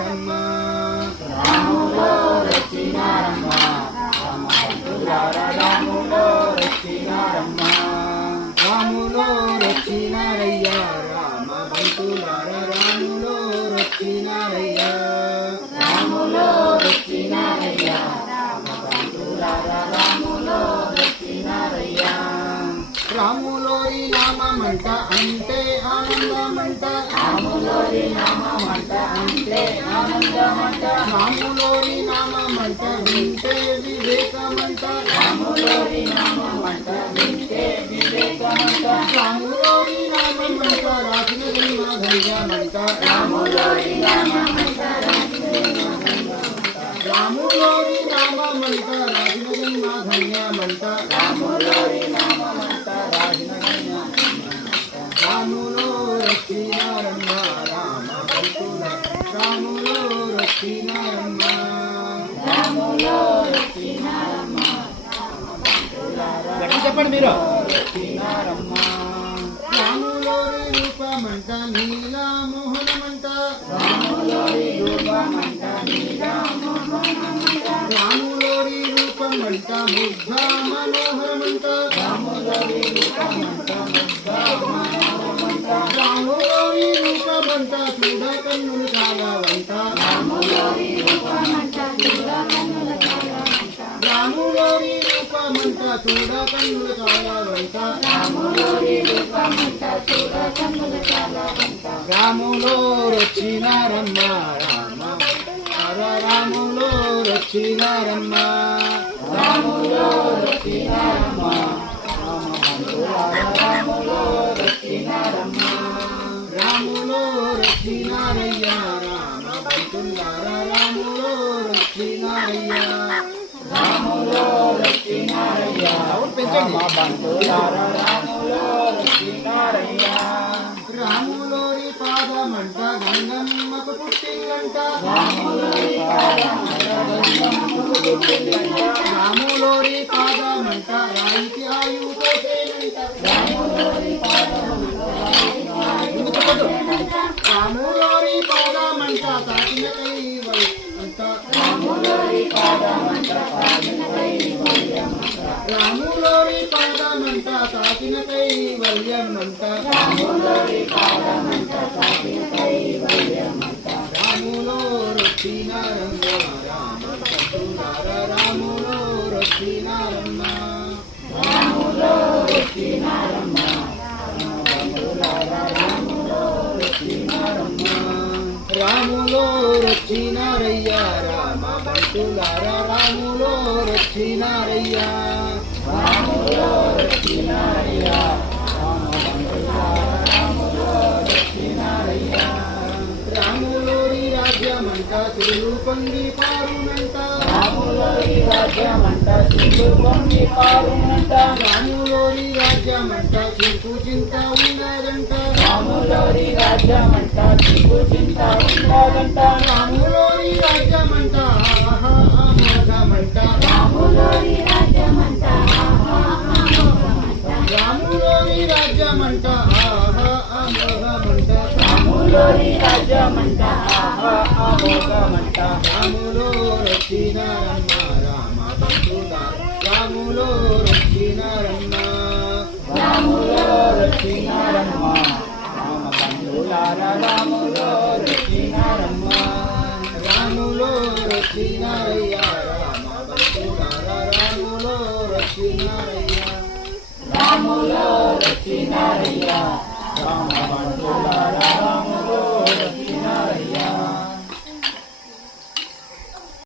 రమ్మ రాములో వచ్చిన రమ్మ రాములో వచ్చిన రమ్మ రాములో వచ్చినారయ్య రామ బంతులార రాములో వచ్చినారయ్య రాములో వచ్చినారయ్య రామ బంతులార రాములో వచ్చినారయ్య రాములోరి నామమంట అంటే ఆనందమంట రాములోరి నామమంట అంటే ఆనందమంట రాములోరి నామమంట వింటే వివేకమంట రాములోరి నామమంట వింటే వివేకమంట రాములోరి నామమంట రాసిన ధైర్యమంట రాములోరి నామమంట రాములోరి నామమంట రాసిన ధైర్యమంట రాములోరి నామమంట రాసిన రాములో రక్షినారమ్మ రామ బంతుల రాములో రక్షినారమ్మ రాములో రక్షినారమ్మ చెప్పండి మీరు రక్షినారమ్మ రాములోరి రూపమంట నీలా మోహనమంట రాములోరి రూపమంట నీలా మోహనమంట రాములోరి రూపమంట ముగ్ధ మనోహరమంట రాములోరి రూపమంట ముగ్ధ మనోహరమంట రాములోరి రూపమంట చూడ కన్నులు కాలవంట రాములోరి రూపమంట చూడ కన్నులు కాలవంట రాములోరి రూపమంట చూడ కన్నులు కాలవంట రాములోరి రూపమంట చూడ కన్నులు కాలవంట రాములో రక్షినారమ్మ రామ రాములో రక్షినారమ్మ రాములో రక్షినారమ్మ రాములో రక్షినారమ్మ రాములో రక్షినారయ్య రామ బంతులార రాములో రక్షినారయ్య రాములో రక్షినారయ్య రామ బంతులార రాములో రక్షినారయ్య రాములోరి పాదమంట గంగమ్మకు పుట్టిల్లంట రాములోరి పాదమంట గంగమ్మకు పుట్టిల్లంట రాములోరి పాదమంట రాయికి ఆయువు పోతేనంట రాములోరి పాదమంట రాములోరి పాదమంట తాకిన కైవై అంట రాములోరి పాదమంట తాకిన కైవల్యమంట రాములోరి పాదమంట తాకిన కైవల్యమంట రాములోరి పాదమంట తాకిన కైవల్యమంట రాములో రక్షినారమ్మ రామ బంతులార రాములో రక్షినారమ్మ రాములో రక్షినారమ్మ రాములో రక్షినారయ్య రామ బంతులార రాములో రక్షినారయ్య రాములో రక్షినారయ్య రామ బంతులార రాములో రక్షినారయ్య రాములోరి రాజ్యమంట సిరులు పొంగి పారునంట రాములోరి రాజ్యమంట సిరులు పొంగి పారునంట రాములోరి రాజ్యమంట చిక్కు చింత ఉన్నదంట రాములోరి రాజ్యమంట చిక్కు చింత ఉన్నదంట రాములోరి రాజ్యమంట ఆహా అమోఘమంట రాములోరి రాజ్యమంట ఆహా అమోఘమంట రాములోరి రాజ్యమంట ఆహా అమోఘమంట రాములోరి రాజ్యమంట ఆహా అమోఘమంట రాములో రక్షినారమ్మ రామ బంతులార రాములో రక్షినారమ్మ రాములో రక్షినారమ్మ రామ బంతులార రాములో రక్షినారమ్మ రాములో రక్షినారయ్య రామ బంతులార రాములో రక్షినారయ్య రాములో రక్షినారయ్య రామ బంతులార